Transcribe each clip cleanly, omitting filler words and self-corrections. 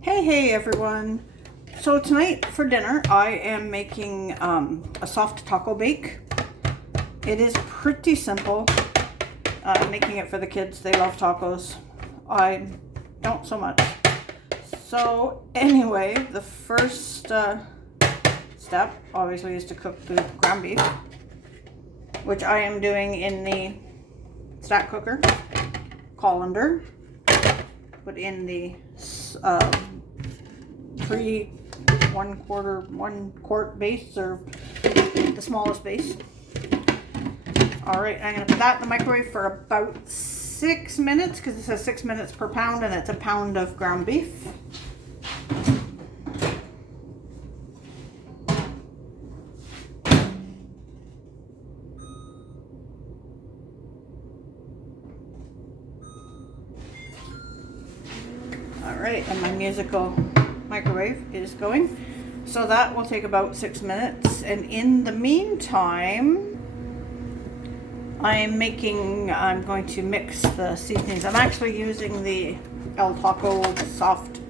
Hey everyone. So tonight for dinner I am making a soft taco bake. It is pretty simple. Making it for the kids. They love tacos. I don't so much. So anyway, the first step obviously is to cook the ground beef, which I am doing in the stack cooker colander. Put in the 1 quart base, or the smallest base. All right, I'm gonna put that in the microwave for about 6 minutes because it says 6 minutes per pound and it's a pound of ground beef. All right, and my musical microwave is going. So that will take about 6 minutes. And in the meantime, I'm going to mix the seasonings. I'm actually using the El Taco soft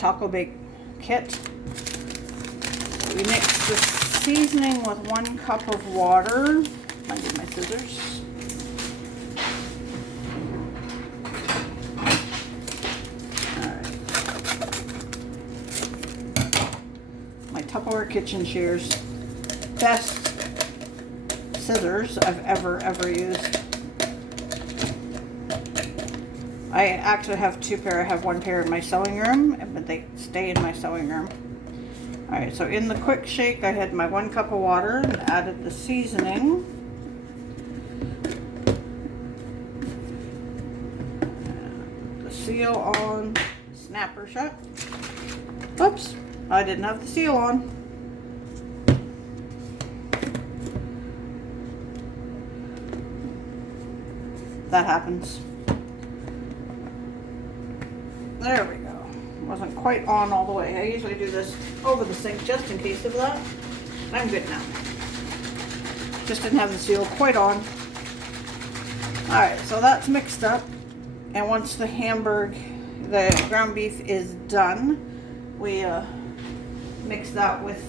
taco bake kit. So we mix the seasoning with 1 cup of water. I need my scissors. Tupperware kitchen shears. Best scissors I've ever used. I actually have 2 pair. I have 1 pair in my sewing room, but they stay in my sewing room. Alright, so in the quick shake I had my 1 cup of water and added the seasoning. The seal on, snapper shut. Oops. I didn't have the seal on. That happens. There we go. Wasn't quite on all the way. I usually do this over the sink just in case of that. I'm good now. Just didn't have the seal quite on. Alright, so that's mixed up. And once the ground beef is done, we mix that with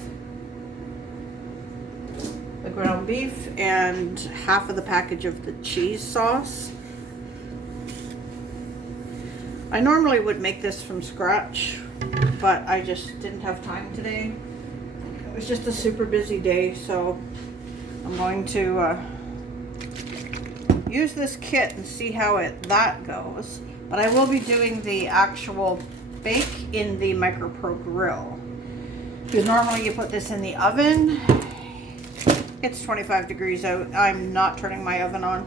the ground beef and half of the package of the cheese sauce. I normally would make this from scratch, but I just didn't have time today. It was just a super busy day, so I'm going to use this kit and see how that goes. But I will be doing the actual bake in the MicroPro grill. Because normally you put this in the oven. It's 25 degrees out. I'm not turning my oven on.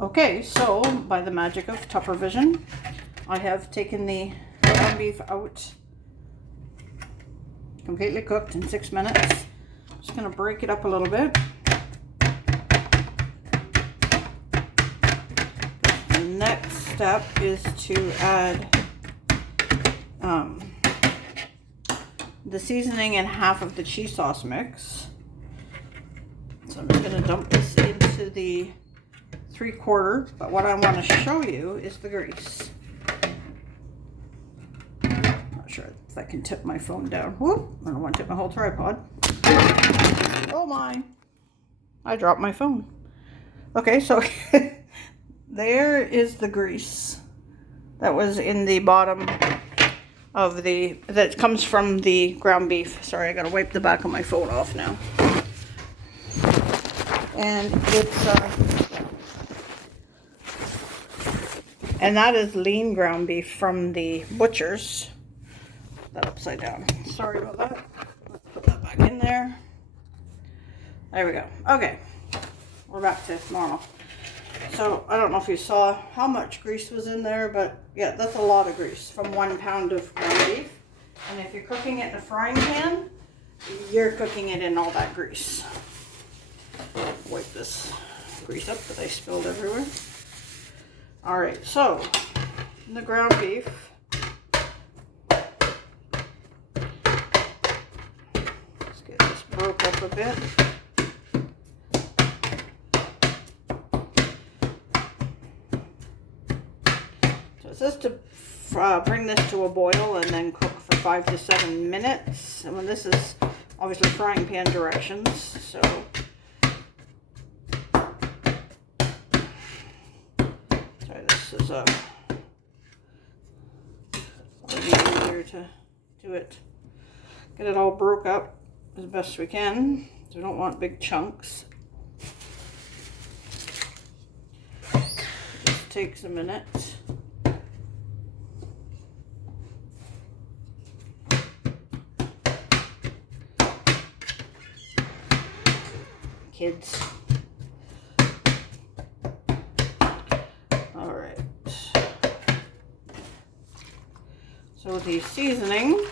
Okay, so by the magic of Tuppervision, I have taken the ground beef out, completely cooked in 6 minutes. Just gonna break it up a little bit. The next step is to add the seasoning and half of the cheese sauce mix. So I'm just going to dump this into the 3/4, but what I want to show you is the grease. Not sure if I can tip my phone down. Whoop! I don't want to tip my whole tripod. Oh my! I dropped my phone. Okay, so there is the grease that was in the bottom of that comes from the ground beef. Sorry, I gotta wipe the back of my phone off now. And it's and that is lean ground beef from the butchers. Put that upside down. Sorry about that. Let's put that back in there. There we go. Okay, we're back to normal. So I don't know if you saw how much grease was in there, but yeah, that's a lot of grease from 1 pound of ground beef. And if you're cooking it in a frying pan, you're cooking it in all that grease. Wipe this grease up that I spilled everywhere. All right, so the ground beef. Let's get this broke up a bit. says to bring this to a boil and then cook for 5 to 7 minutes. And when this is obviously frying pan directions, so sorry, this is a easier to do it. Get it all broke up as best we can. So we don't want big chunks. Just takes a minute. Kids. All right. So the seasoning,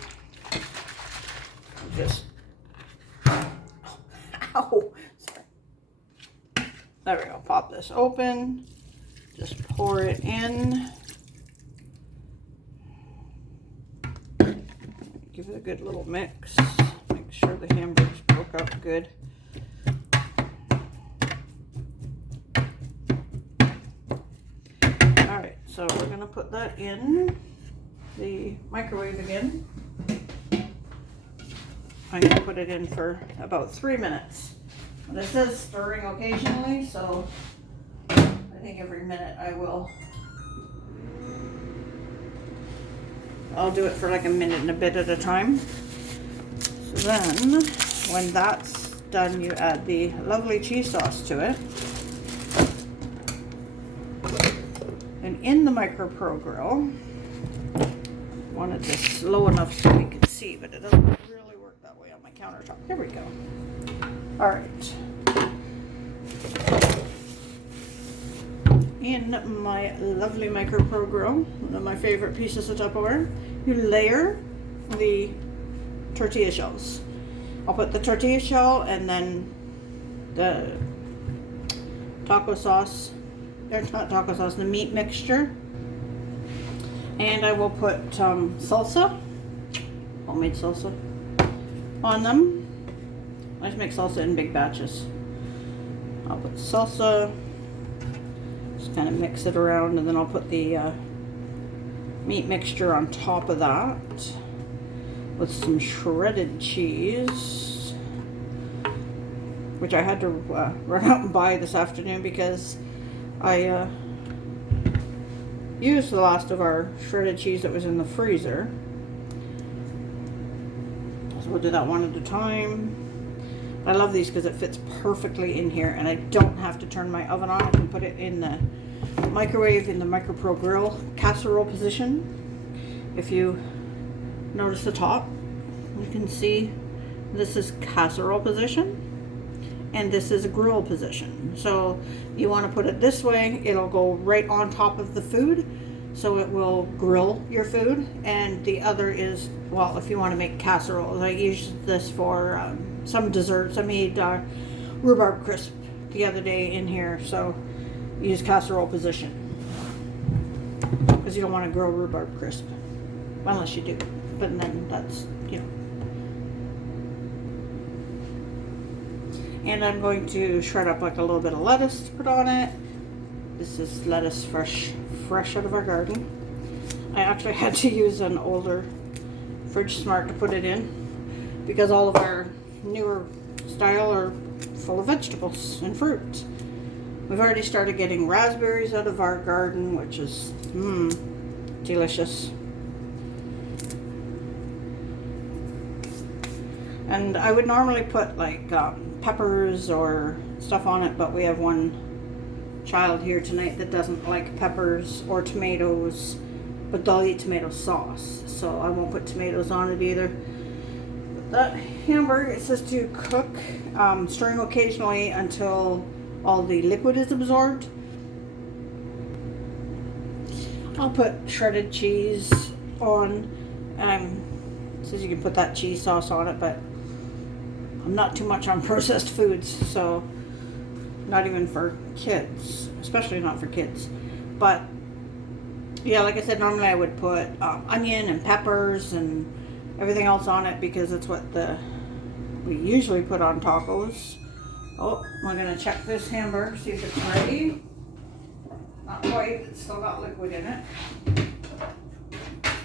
just, ow, sorry. There we go. Pop this open. Just pour it in. Give it a good little mix. Make sure the hamburgers broke up good. Alright, so we're going to put that in the microwave again. I'm going to put it in for about 3 minutes. And it says stirring occasionally, so I think every minute I'll do it for like a minute and a bit at a time. So then, when that's done, you add the lovely cheese sauce to it. And in the micro pro grill, I wanted this low enough so we could see, but it doesn't really work that way on my countertop. There we go. All right. In my lovely micro pro grill, one of my favorite pieces of Tupperware, you layer the tortilla shells. I'll put the tortilla shell and then the taco sauce, or not taco sauce, the meat mixture. And I will put salsa, homemade salsa, on them. I just make salsa in big batches. I'll put salsa, just kind of mix it around, and then I'll put the meat mixture on top of that with some shredded cheese, which I had to run out and buy this afternoon because I used the last of our shredded cheese that was in the freezer. So we'll do that one at a time. I love these because it fits perfectly in here and I don't have to turn my oven on. I can put it in the microwave in the Micro Pro Grill casserole position. If you notice the top, you can see this is casserole position and this is a grill position. So you want to put it this way, it'll go right on top of the food, so it will grill your food. And the other is, well, if you want to make casseroles, I use this for some desserts. I made rhubarb crisp the other day in here, so use casserole position because you don't want to grill rhubarb crisp unless you do, but then that's, you know. And I'm going to shred up like a little bit of lettuce to put on it. This is lettuce fresh out of our garden. I actually had to use an older Fridge Smart to put it in because all of our newer style are full of vegetables and fruit. We've already started getting raspberries out of our garden, which is delicious. And I would normally put like peppers or stuff on it, but we have one child here tonight that doesn't like peppers or tomatoes, but they'll eat tomato sauce, so I won't put tomatoes on it either. But that hamburger, it says to cook, stirring occasionally until all the liquid is absorbed. I'll put shredded cheese on. It says you can put that cheese sauce on it, but I'm not too much on processed foods, so not even for kids, especially not for kids. But yeah, like I said, normally I would put onion and peppers and everything else on it because it's what we usually put on tacos. Oh, we're gonna check this hamburger, see if it's ready. Not quite, it's still got liquid in it.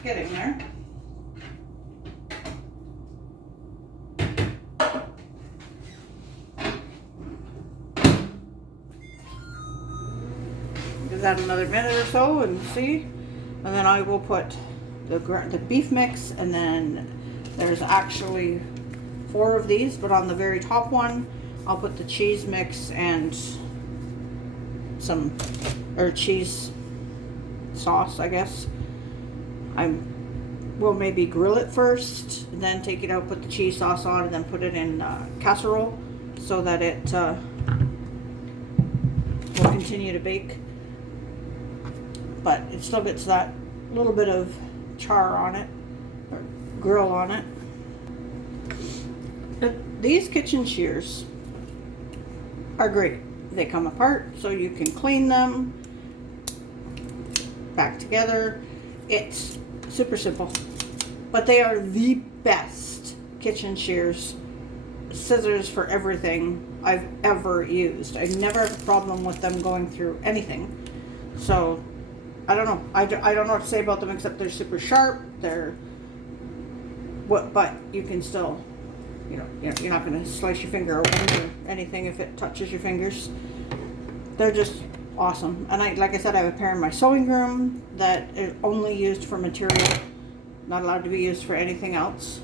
getting there. Give that another minute or so and see. And then I will put the beef mix, and then there's actually 4 of these, but on the very top one, I'll put the cheese mix and some, or cheese sauce, I guess. I will maybe grill it first, then take it out, put the cheese sauce on, and then put it in casserole so that it will continue to bake. But it still gets that little bit of char on it, or grill on it. These kitchen shears are great. They come apart so you can clean them back together. It's super simple, but they are the best kitchen shears, scissors for everything I've ever used. I never have a problem with them going through anything. So I don't know. I don't know what to say about them except they're super sharp. But you can still, you're not going to slice your finger or anything if it touches your fingers. They're just awesome. And like I said, I have a pair in my sewing room that is only used for material, not allowed to be used for anything else.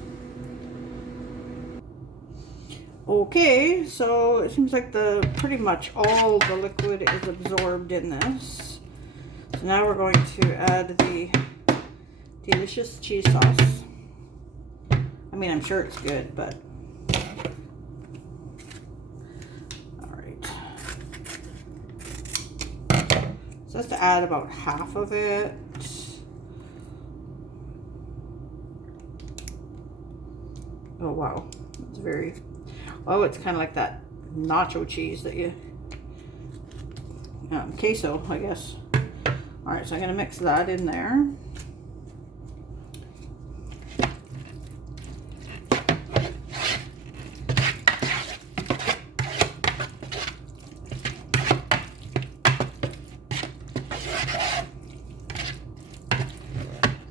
Okay, so it seems like pretty much all the liquid is absorbed in this. So now we're going to add the delicious cheese sauce. I mean, I'm sure it's good, but all right. So that's to add about half of it. Oh wow, it's very, oh, it's kind of like that nacho cheese that you, queso, I guess. All right, so I'm gonna mix that in there.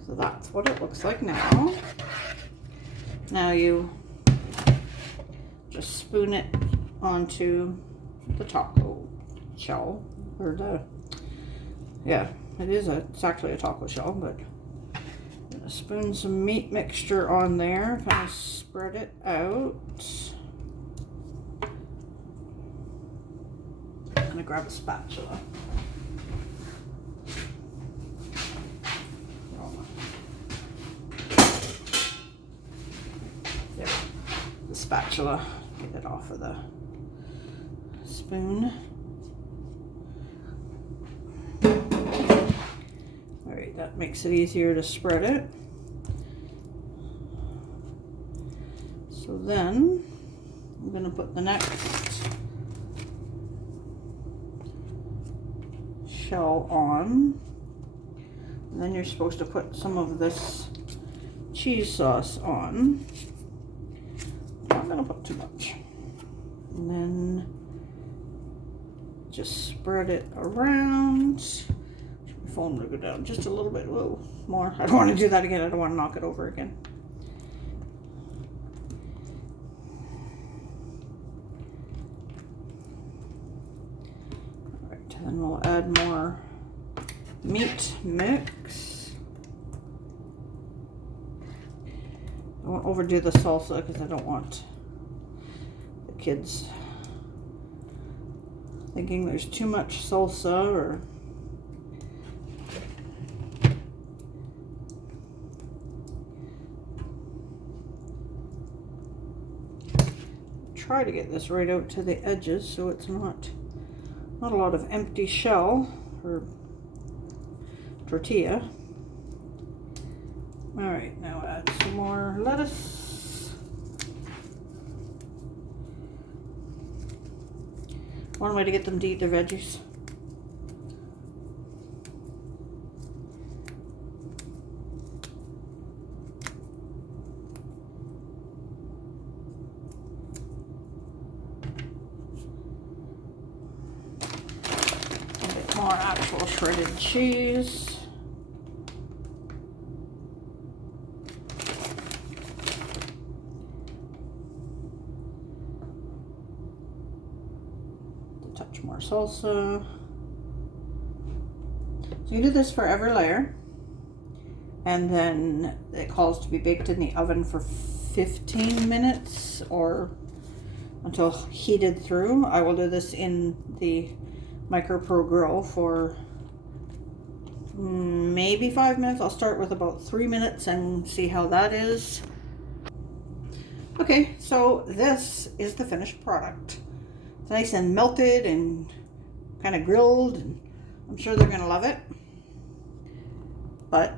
So that's what it looks like now. Now you just spoon it onto the taco shell, or it's actually a taco shell, but I'm gonna spoon some meat mixture on there, kind of spread it out. I'm gonna grab a spatula. There, the spatula, get it off of the spoon. Alright, that makes it easier to spread it. So then I'm going to put the next shell on. And then you're supposed to put some of this cheese sauce on. I'm going to put too much. And then just spread it around. Foam to go down just a little bit. Whoa, more. I don't want to do that again. I don't want to knock it over again. All right, then we'll add more meat mix. I won't overdo the salsa because I don't want the kids thinking there's too much salsa or try to get this right out to the edges so it's not a lot of empty shell or tortilla. All right, now add some more lettuce. One way to get them to eat their veggies. More actual shredded cheese. salsa. So you do this for every layer, and then it calls to be baked in the oven for 15 minutes or until heated through. I will do this in the Micro Pro grill for maybe 5 minutes. I'll start with about 3 minutes and see how that is. Okay, so this is the finished product. It's nice and melted and kind of grilled, and I'm sure they're gonna love it. But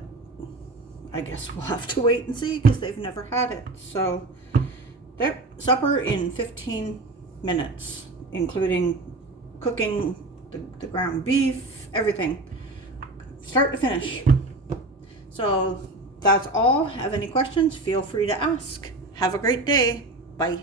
I guess we'll have to wait and see because they've never had it. So their supper in 15 minutes, including cooking the ground beef, everything, start to finish. So that's all. Have any questions? Feel free to ask. Have a great day. Bye.